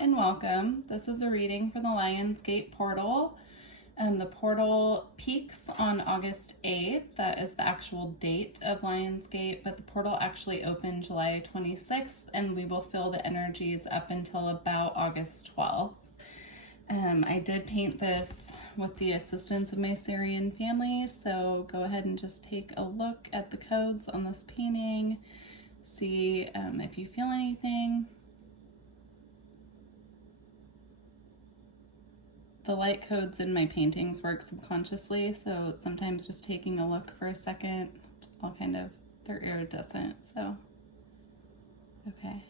and welcome. This is a reading for the Lionsgate portal. The portal peaks on August 8th. That is the actual date of Lionsgate, but the portal actually opened July 26th, and we will feel the energies up until about August 12th. I did paint this with the assistance of my Syrian family, so go ahead and just take a look at the codes on this painting. See if you feel anything. The light codes in my paintings work subconsciously, so sometimes just taking a look for a second, they're iridescent, so, okay.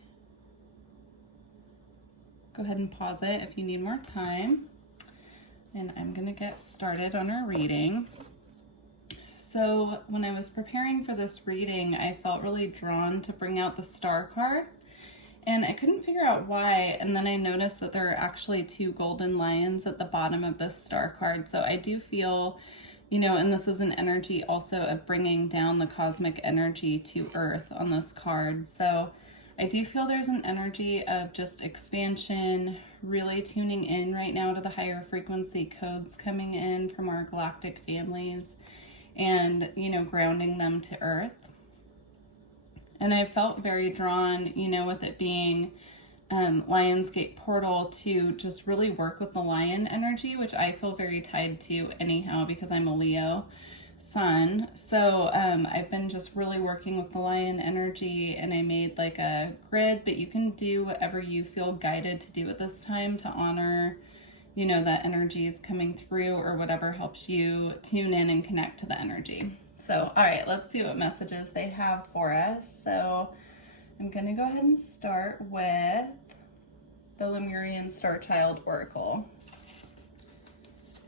Go ahead and pause it if you need more time. And I'm gonna get started on our reading. So when I was preparing for this reading, I felt really drawn to bring out the star card, and I couldn't figure out why. And then I noticed that there are actually two golden lions at the bottom of this star card. So I do feel, and this is an energy also of bringing down the cosmic energy to Earth on this card. So I do feel there's an energy of just expansion, really tuning in right now to the higher frequency codes coming in from our galactic families and, grounding them to Earth. And I felt very drawn, with it being Lionsgate portal, to just really work with the lion energy, which I feel very tied to anyhow because I'm a Leo sun. So I've been just really working with the lion energy, and I made like a grid, but you can do whatever you feel guided to do at this time to honor, that energy is coming through, or whatever helps you tune in and connect to the energy. So, all right, let's see what messages they have for us. So I'm gonna go ahead and start with the Lemurian Star Child Oracle.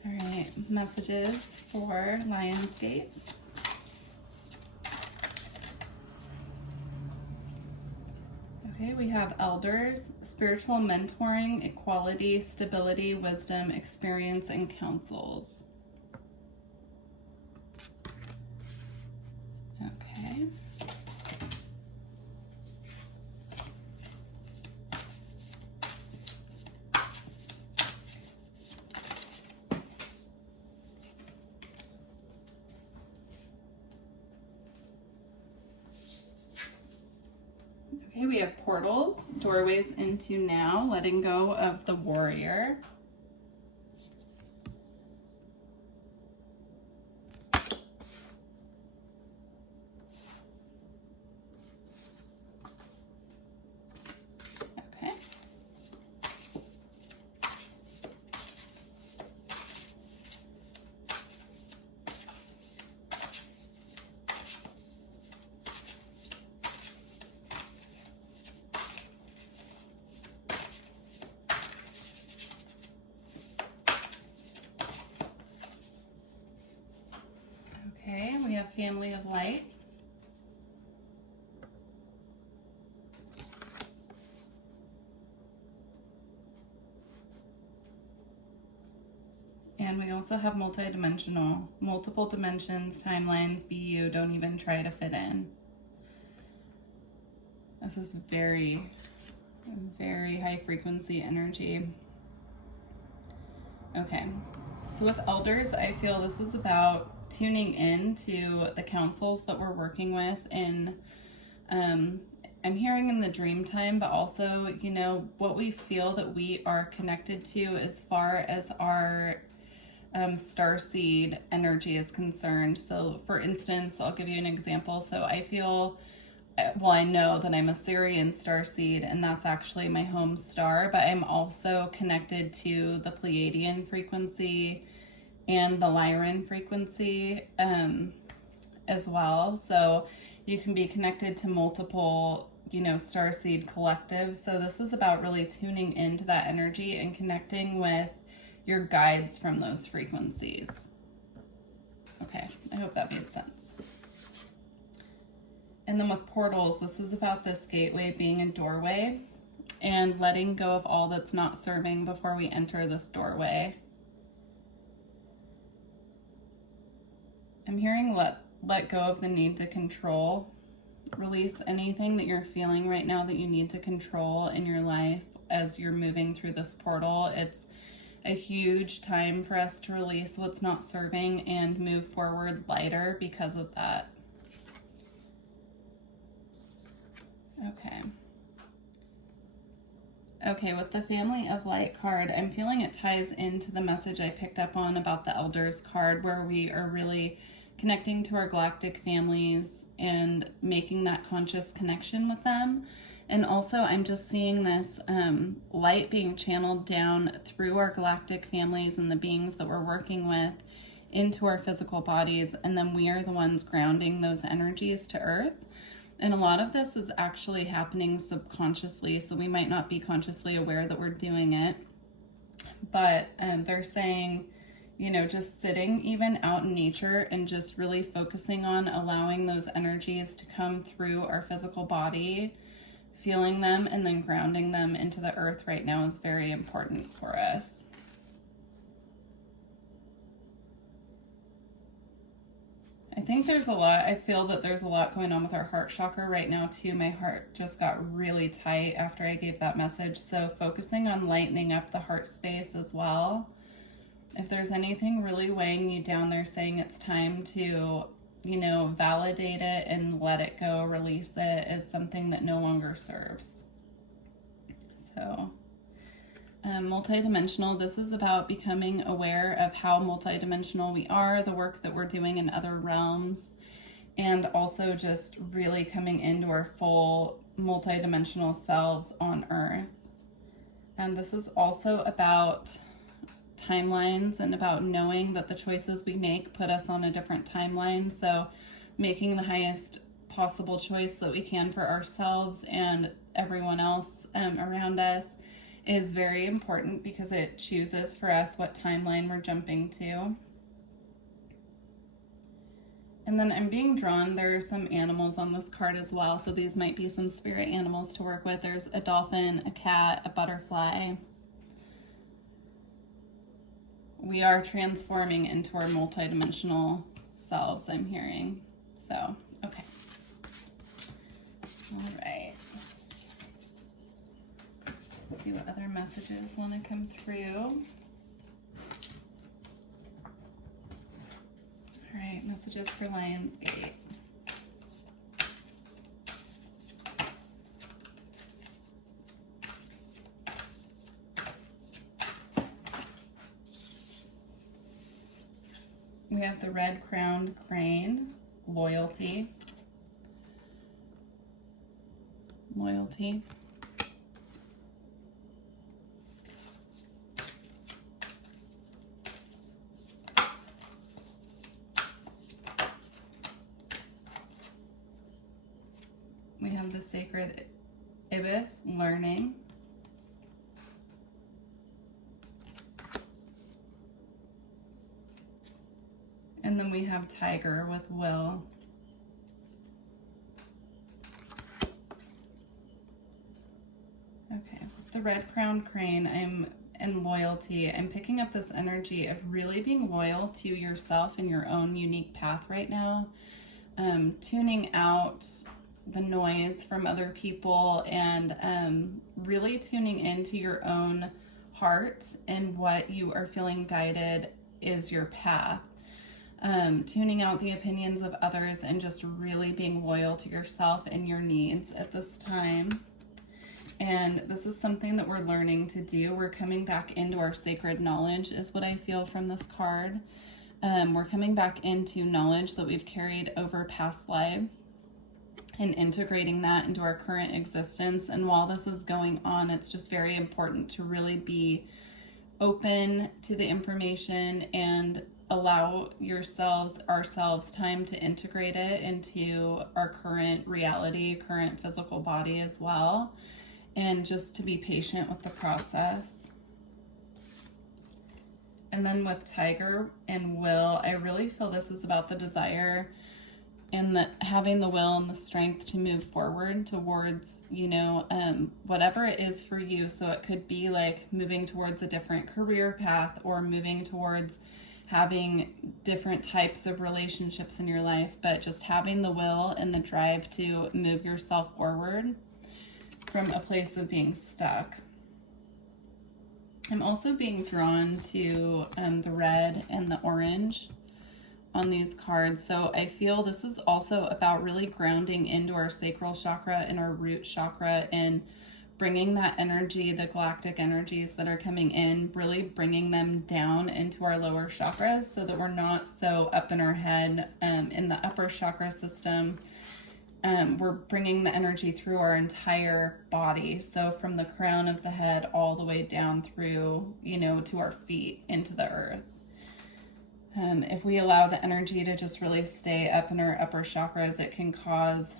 All right, messages for Lionsgate. Okay, we have elders, spiritual mentoring, equality, stability, wisdom, experience, and counsels. Okay. Okay, we have portals, doorways into now, letting go of the warrior. Okay. Okay, we have family of light. And we also have multidimensional, multiple dimensions, timelines, be you, don't even try to fit in. This is very, very high frequency energy. Okay, so with elders, I feel this is about tuning in to the councils that we're working with in, I'm hearing in the dream time, but also, what we feel that we are connected to as far as our starseed energy is concerned. So for instance, I'll give you an example. So I feel, I know that I'm a Syrian starseed, and that's actually my home star, but I'm also connected to the Pleiadian frequency and the Lyran frequency as well. So you can be connected to multiple, starseed collectives. So this is about really tuning into that energy and connecting with your guides from those frequencies. Okay, I hope that made sense. And then with portals, this is about this gateway being a doorway and letting go of all that's not serving before we enter this doorway. I'm hearing let go of the need to control. Release anything that you're feeling right now that you need to control in your life as you're moving through this portal. It's a huge time for us to release what's not serving and move forward lighter because of that. Okay, with the Family of Light card, I'm feeling it ties into the message I picked up on about the Elders card, where we are really connecting to our galactic families and making that conscious connection with them. And also, I'm just seeing this light being channeled down through our galactic families and the beings that we're working with into our physical bodies, and then we are the ones grounding those energies to Earth. And a lot of this is actually happening subconsciously, so we might not be consciously aware that we're doing it. But they're saying, you know, just sitting even out in nature and just really focusing on allowing those energies to come through our physical body, feeling them, and then grounding them into the earth right now is very important for us. I think there's a lot, I feel that there's a lot going on with our heart chakra right now too. My heart just got really tight after I gave that message. So focusing on lightening up the heart space as well. If there's anything really weighing you down, they're saying it's time to, you know, validate it and let it go, release it as something that no longer serves. So multidimensional, this is about becoming aware of how multidimensional we are, the work that we're doing in other realms, and also just really coming into our full multidimensional selves on Earth. And this is also about timelines and about knowing that the choices we make put us on a different timeline. So making the highest possible choice that we can for ourselves and everyone else around us is very important, because it chooses for us what timeline we're jumping to. And then I'm being drawn, there are some animals on this card as well, so these might be some spirit animals to work with. There's a dolphin, a cat, a butterfly. We are transforming into our multidimensional selves, I'm hearing. So, okay. All right. Let's see what other messages want to come through. All right, messages for Lionsgate. We have the red-crowned crane, loyalty. Loyalty. We have the sacred ibis, learning. And then we have tiger with will. Okay, with the red-crowned crane, and loyalty, I'm picking up this energy of really being loyal to yourself and your own unique path right now. Tuning out the noise from other people and really tuning into your own heart and what you are feeling guided is your path. Tuning out the opinions of others and just really being loyal to yourself and your needs at this time. And this is something that we're learning to do. We're coming back into our sacred knowledge is what I feel from this card. We're coming back into knowledge that we've carried over past lives and integrating that into our current existence. And while this is going on, it's just very important to really be open to the information and allow ourselves time to integrate it into our current reality, current physical body as well, and just to be patient with the process. And then with tiger and will, I really feel this is about the desire and having the will and the strength to move forward towards, whatever it is for you. So it could be like moving towards a different career path or moving towards having different types of relationships in your life, but just having the will and the drive to move yourself forward from a place of being stuck. I'm also being drawn to the red and the orange on these cards. So I feel this is also about really grounding into our sacral chakra and our root chakra and bringing that energy, the galactic energies that are coming in, really bringing them down into our lower chakras so that we're not so up in our head in the upper chakra system. We're bringing the energy through our entire body. So from the crown of the head all the way down through, to our feet into the earth. If we allow the energy to just really stay up in our upper chakras, it can cause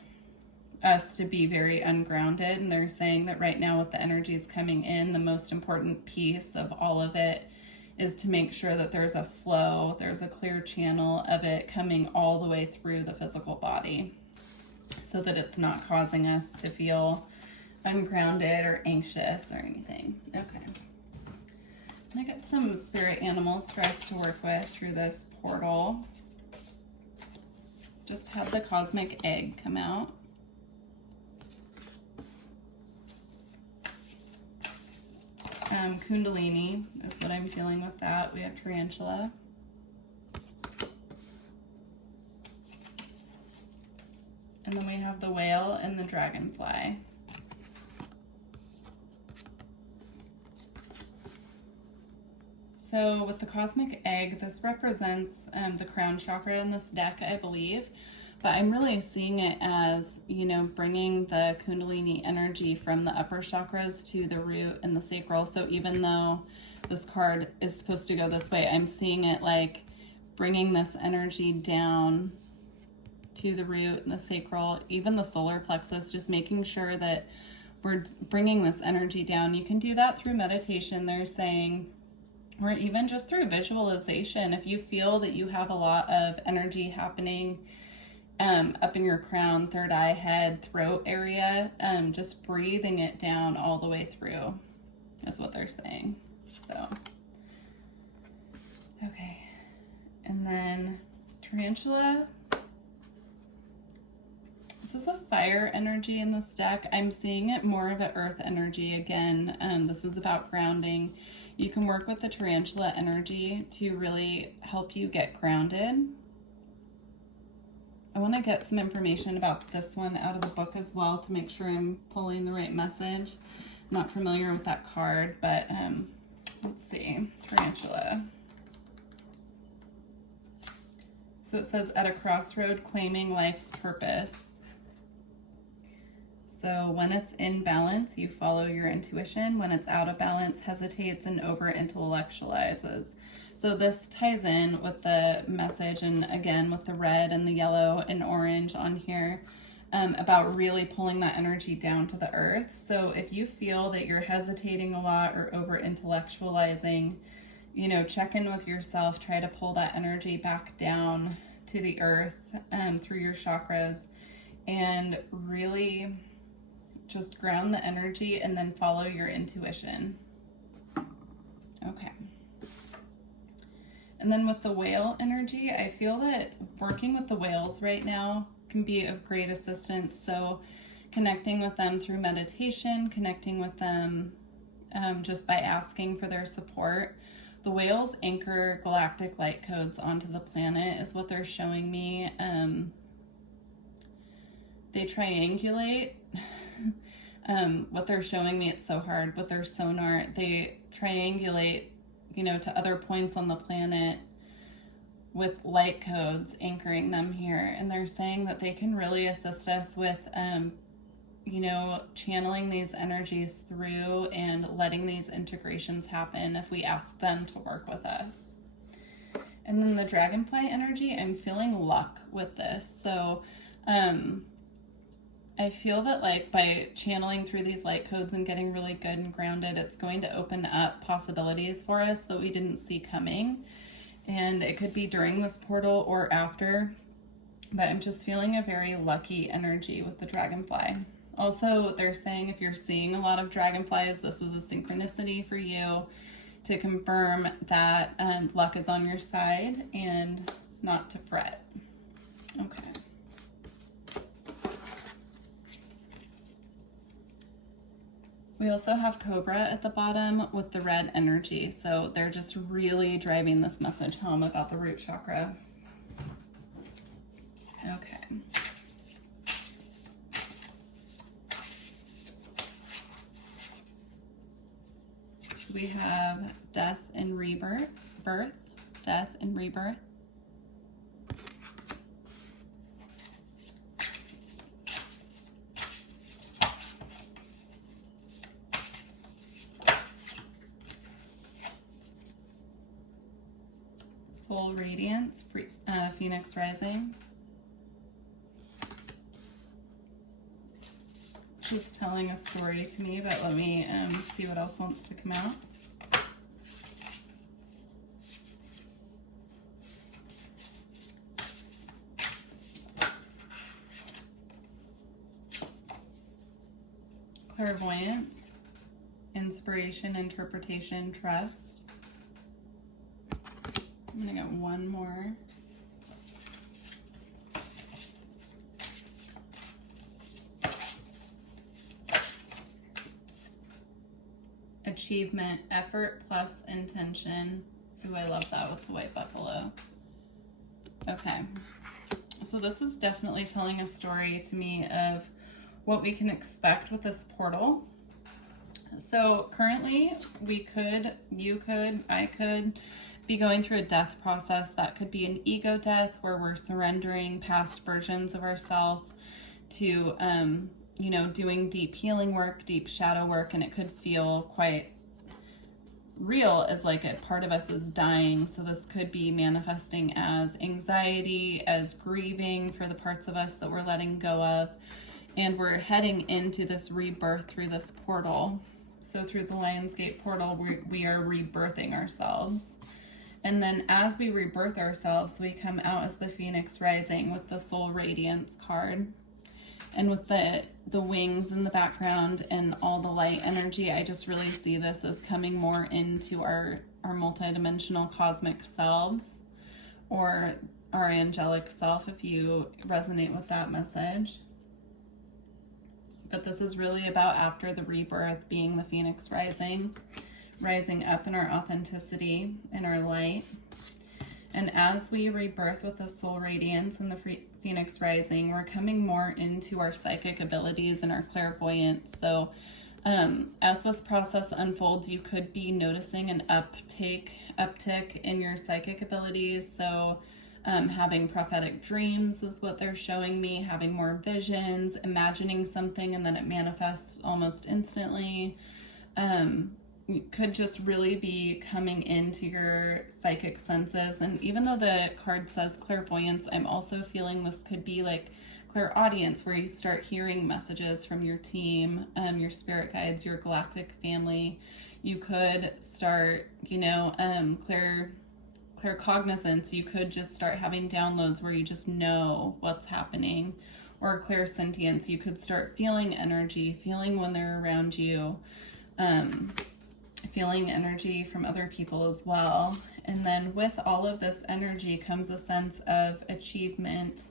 us to be very ungrounded. And they're saying that right now with the energies coming in, the most important piece of all of it is to make sure that there's a flow, there's a clear channel of it coming all the way through the physical body so that it's not causing us to feel ungrounded or anxious or anything. Okay. I got some spirit animals for us to work with through this portal. Just had the cosmic egg come out. Kundalini is what I'm feeling with that. We have tarantula. And then we have the whale and the dragonfly. So with the cosmic egg, this represents the crown chakra in this deck, I believe. But I'm really seeing it as, bringing the Kundalini energy from the upper chakras to the root and the sacral. So even though this card is supposed to go this way, I'm seeing it like bringing this energy down to the root and the sacral, even the solar plexus, just making sure that we're bringing this energy down. You can do that through meditation, they're saying, or even just through visualization. If you feel that you have a lot of energy happening up in your crown, third eye, head, throat area, just breathing it down all the way through is what they're saying. So, okay. And then tarantula. This is a fire energy in this deck. I'm seeing it more of an earth energy again. This is about grounding. You can work with the tarantula energy to really help you get grounded. I want to get some information about this one out of the book as well to make sure I'm pulling the right message. I'm not familiar with that card, but let's see. Tarantula. So it says, at a crossroad, claiming life's purpose. So when it's in balance, you follow your intuition. When it's out of balance, hesitates and over-intellectualizes. So this ties in with the message, and again with the red and the yellow and orange on here, about really pulling that energy down to the earth. So if you feel that you're hesitating a lot or over-intellectualizing, check in with yourself, try to pull that energy back down to the earth through your chakras, and really just ground the energy and then follow your intuition. Okay. And then with the whale energy, I feel that working with the whales right now can be of great assistance. So connecting with them through meditation, connecting with them just by asking for their support. The whales anchor galactic light codes onto the planet is what they're showing me. They triangulate. What they're showing me, it's so hard, with their sonar, they triangulate, to other points on the planet with light codes anchoring them here. And they're saying that they can really assist us with, channeling these energies through and letting these integrations happen if we ask them to work with us. And then the dragonfly energy, I'm feeling luck with this. So, I feel that by channeling through these light codes and getting really good and grounded, it's going to open up possibilities for us that we didn't see coming. And it could be during this portal or after, but I'm just feeling a very lucky energy with the dragonfly. Also, they're saying if you're seeing a lot of dragonflies, this is a synchronicity for you to confirm that luck is on your side and not to fret. Okay. We also have Cobra at the bottom with the red energy. So they're just really driving this message home about the root chakra. Okay. So we have death and rebirth, death and rebirth. Soul radiance, Phoenix rising. She's telling a story to me, but let me see what else wants to come out. Clairvoyance, inspiration, interpretation, trust. I'm gonna get one more. Achievement, effort plus intention. Ooh, I love that with the white buffalo. Okay, so this is definitely telling a story to me of what we can expect with this portal. So currently I could be going through a death process. That could be an ego death where we're surrendering past versions of ourselves to, doing deep healing work, deep shadow work, and it could feel quite real as like a part of us is dying. So this could be manifesting as anxiety, as grieving for the parts of us that we're letting go of. And we're heading into this rebirth through this portal. So through the Lionsgate portal, we are rebirthing ourselves. And then as we rebirth ourselves, we come out as the Phoenix rising with the Soul Radiance card. And with the wings in the background and all the light energy, I just really see this as coming more into our multidimensional cosmic selves, or our angelic self if you resonate with that message. But this is really about after the rebirth being the Phoenix rising up in our authenticity, in our light. And as we rebirth with the Soul Radiance and the Phoenix rising, we're coming more into our psychic abilities and our clairvoyance. So as this process unfolds, you could be noticing an uptick in your psychic abilities. So having prophetic dreams is what they're showing me, having more visions, imagining something and then it manifests almost instantly. You could just really be coming into your psychic senses. And even though the card says clairvoyance, I'm also feeling this could be like clairaudience, where you start hearing messages from your team, your spirit guides, your galactic family. You could start, claircognizance. You could just start having downloads where you just know what's happening. Or clairsentience. You could start feeling energy, feeling when they're around you. Feeling energy from other people as well. And then with all of this energy comes a sense of achievement,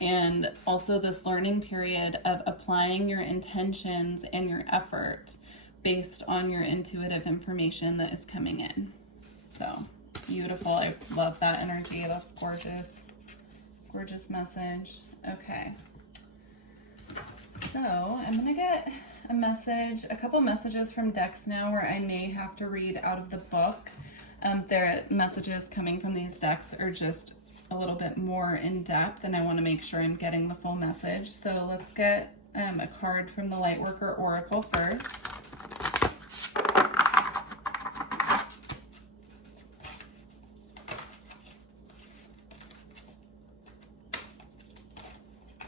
and also this learning period of applying your intentions and your effort based on your intuitive information that is coming in. So beautiful. I love that energy. That's gorgeous. Gorgeous message. Okay. So I'm going to get a couple messages from decks now where I may have to read out of the book. Their messages coming from these decks are just a little bit more in depth, and I want to make sure I'm getting the full message. So let's get a card from the Lightworker Oracle first.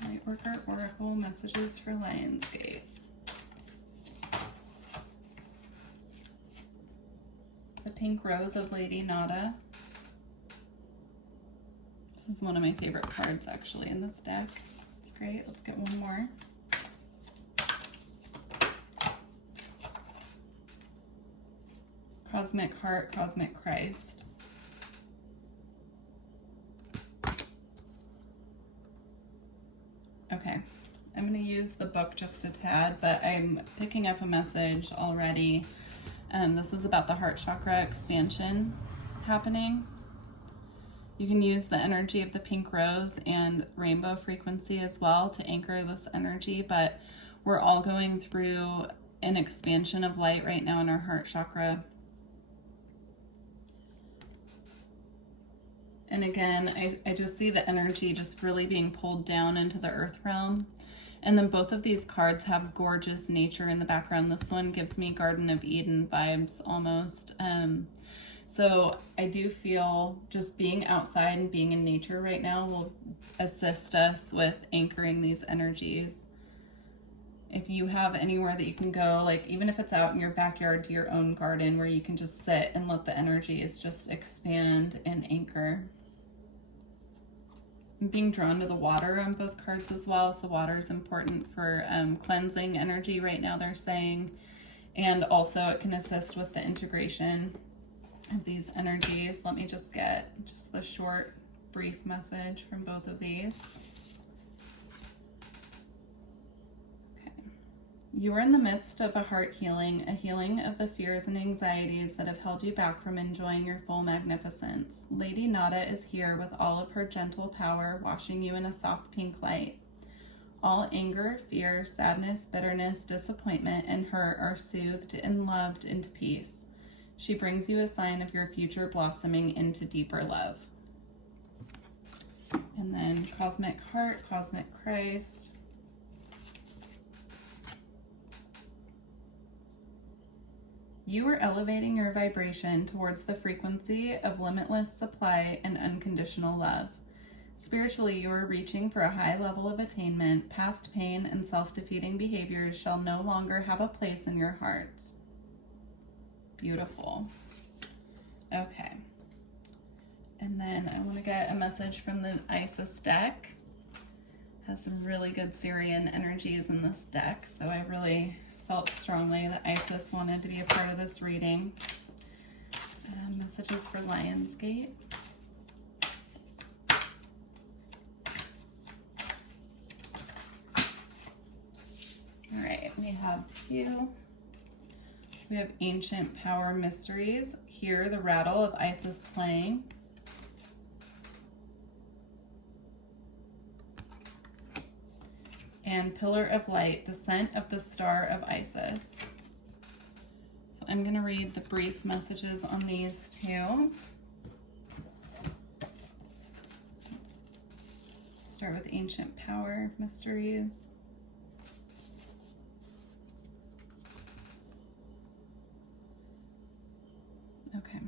Lightworker Oracle messages for Lionsgate. The Pink Rose of Lady Nada. This is one of my favorite cards actually in this deck. It's great. Let's get one more. Cosmic Heart, Cosmic Christ. Okay, I'm going to use the book just a tad, but I'm picking up a message already. This is about the heart chakra expansion happening. You can use the energy of the pink rose and rainbow frequency as well to anchor this energy, but we're all going through an expansion of light right now in our heart chakra. And again, I just see the energy just really being pulled down into the earth realm. And then both of these cards have gorgeous nature in the background. This one gives me Garden of Eden vibes almost. So I do feel just being outside and being in nature right now will assist us with anchoring these energies. If you have anywhere that you can go, like even if it's out in your backyard to your own garden where you can just sit and let the energies just expand and anchor. I'm being drawn to the water on both cards as well, so water is important for cleansing energy right now, they're saying, and also it can assist with the integration of these energies. Let me just get just the short, brief message from both of these. You are in the midst of a heart healing, a healing of the fears and anxieties that have held you back from enjoying your full magnificence. Lady Nada is here with all of her gentle power, washing you in a soft pink light. All anger, fear, sadness, bitterness, disappointment, and hurt are soothed and loved into peace. She brings you a sign of your future blossoming into deeper love. And then Cosmic Heart, Cosmic Christ. You are elevating your vibration towards the frequency of limitless supply and unconditional love. Spiritually, you are reaching for a high level of attainment. Past pain and self-defeating behaviors shall no longer have a place in your heart. Beautiful. Okay. And then I want to get a message from the Isis deck. Has some really good Syrian energies in this deck, so I really felt strongly that Isis wanted to be a part of this reading. Messages for Lionsgate. All right, we have two. We have Ancient Power Mysteries. Hear the rattle of Isis playing. And Pillar of Light, Descent of the Star of Isis. So I'm going to read the brief messages on these two. Let's start with Ancient Power Mysteries. Okay.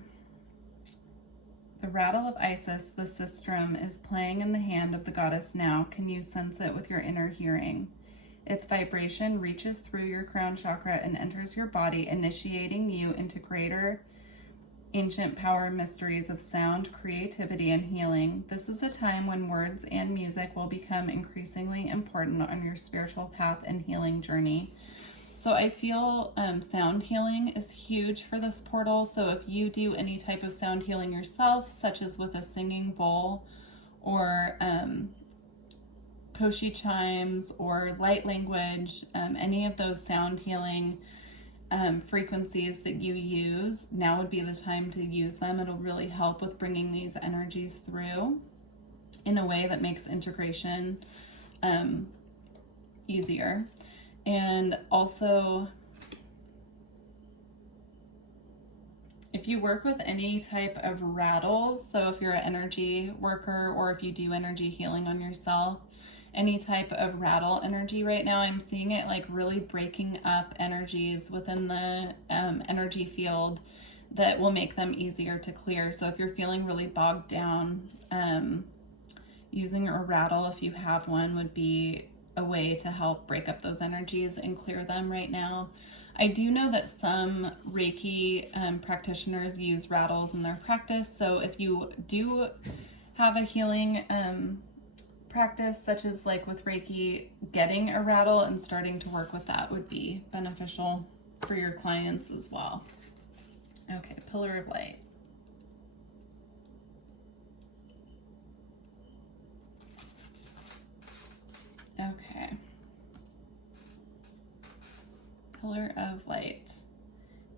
The rattle of Isis, the sistrum, is playing in the hand of the goddess now. Can you sense it with your inner hearing? Its vibration reaches through your crown chakra and enters your body, initiating you into greater ancient power mysteries of sound, creativity, and healing. This is a time when words and music will become increasingly important on your spiritual path and healing journey. So I feel sound healing is huge for this portal. So if you do any type of sound healing yourself, such as with a singing bowl or koshi chimes or light language, any of those sound healing frequencies that you use, now would be the time to use them. It'll really help with bringing these energies through in a way that makes integration easier. And also, if you work with any type of rattles, so if you're an energy worker or if you do energy healing on yourself, any type of rattle energy right now, I'm seeing it like really breaking up energies within the energy field that will make them easier to clear. So if you're feeling really bogged down, using a rattle, if you have one, would be a way to help break up those energies and clear them right now. I do know that some Reiki practitioners use rattles in their practice. So if you do have a healing practice, such as like with Reiki, getting a rattle and starting to work with that would be beneficial for your clients as well. Okay, Pillar of Light. Okay. pillar of light.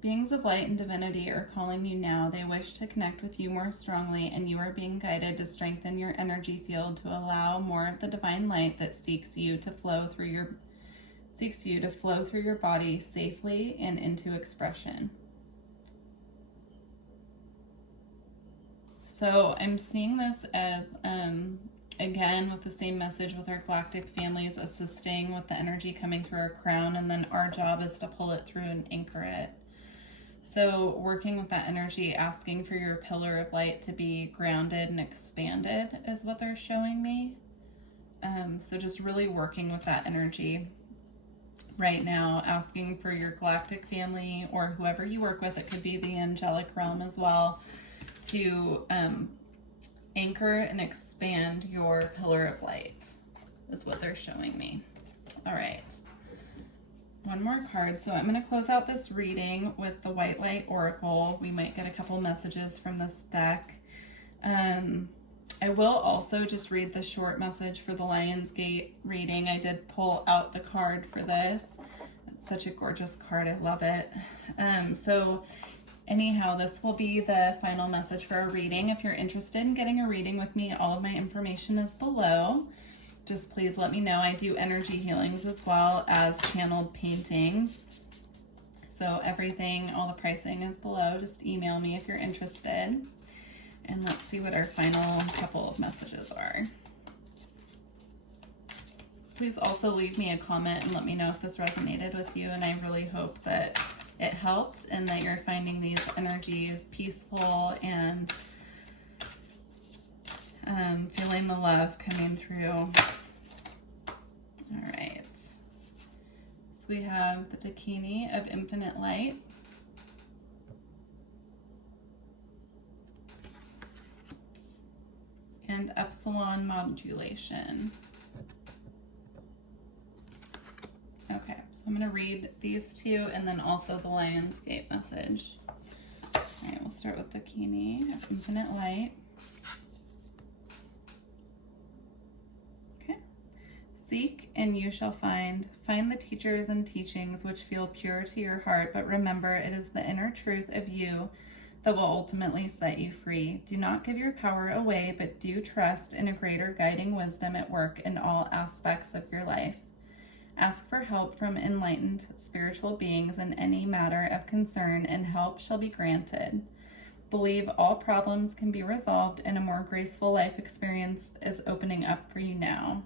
Beings of light and divinity are calling you now. They wish to connect with you more strongly, and you are being guided to strengthen your energy field to allow more of the divine light that seeks you to flow through your body safely and into expression. So I'm seeing this as, again, with the same message with our galactic families, assisting with the energy coming through our crown, and then our job is to pull it through and anchor it. So working with that energy, asking for your pillar of light to be grounded and expanded is what they're showing me. So just really working with that energy right now, asking for your galactic family or whoever you work with, it could be the angelic realm as well, to anchor and expand your pillar of light is what they're showing me. All right. One more card. So I'm going to close out this reading with the White Light Oracle. We might get a couple messages from this deck. I will also just read the short message for the Lionsgate reading. I did pull out the card for this. It's such a gorgeous card. I love it. So anyhow, this will be the final message for our reading. If you're interested in getting a reading with me, all of my information is below. Just please let me know. I do energy healings as well as channeled paintings. So everything, all the pricing is below. Just email me if you're interested. And let's see what our final couple of messages are. Please also leave me a comment and let me know if this resonated with you. And I really hope that it helped and that you're finding these energies peaceful and feeling the love coming through. All right. So we have the Dakini of Infinite Light. And Epsilon Modulation. Okay, so I'm going to read these two and then also the Lionsgate message. All right, we'll start with Dakini of Infinite Light. Seek and you shall find. Find the teachers and teachings which feel pure to your heart, but remember it is the inner truth of you that will ultimately set you free. Do not give your power away, but do trust in a greater guiding wisdom at work in all aspects of your life. Ask for help from enlightened spiritual beings in any matter of concern, and help shall be granted. Believe all problems can be resolved, and a more graceful life experience is opening up for you now.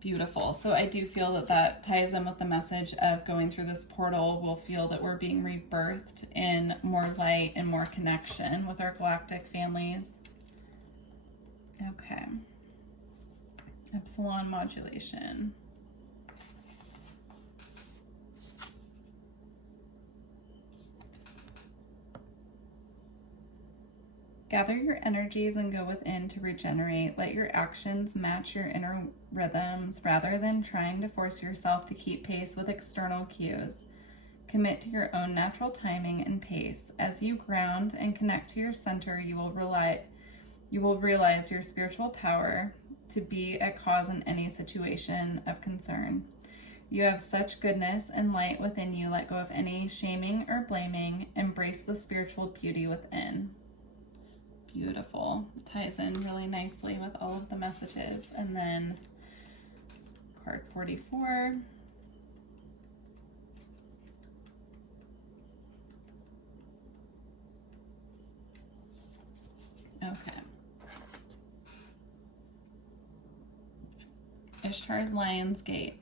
Beautiful. So I do feel that that ties in with the message of going through this portal. We'll feel that we're being rebirthed in more light and more connection with our galactic families. Okay. Epsilon Modulation. Gather your energies and go within to regenerate. Let your actions match your inner rhythms rather than trying to force yourself to keep pace with external cues. Commit to your own natural timing and pace. As you ground and connect to your center, you will realize your spiritual power to be a cause in any situation of concern. You have such goodness and light within you. Let go of any shaming or blaming. Embrace the spiritual beauty within. Beautiful. It ties in really nicely with all of the messages. And then card 44. Okay. Ishtar's Lion's Gate.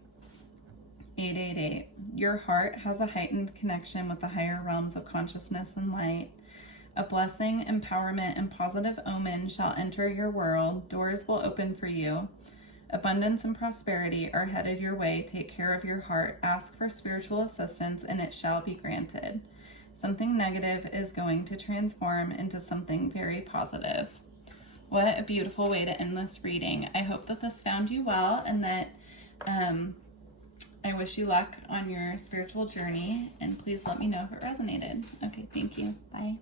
888. Your heart has a heightened connection with the higher realms of consciousness and light. A blessing, empowerment, and positive omen shall enter your world. Doors will open for you. Abundance and prosperity are headed your way. Take care of your heart. Ask for spiritual assistance, and it shall be granted. Something negative is going to transform into something very positive. What a beautiful way to end this reading. I hope that this found you well, and that I wish you luck on your spiritual journey. And please let me know if it resonated. Okay, thank you. Bye.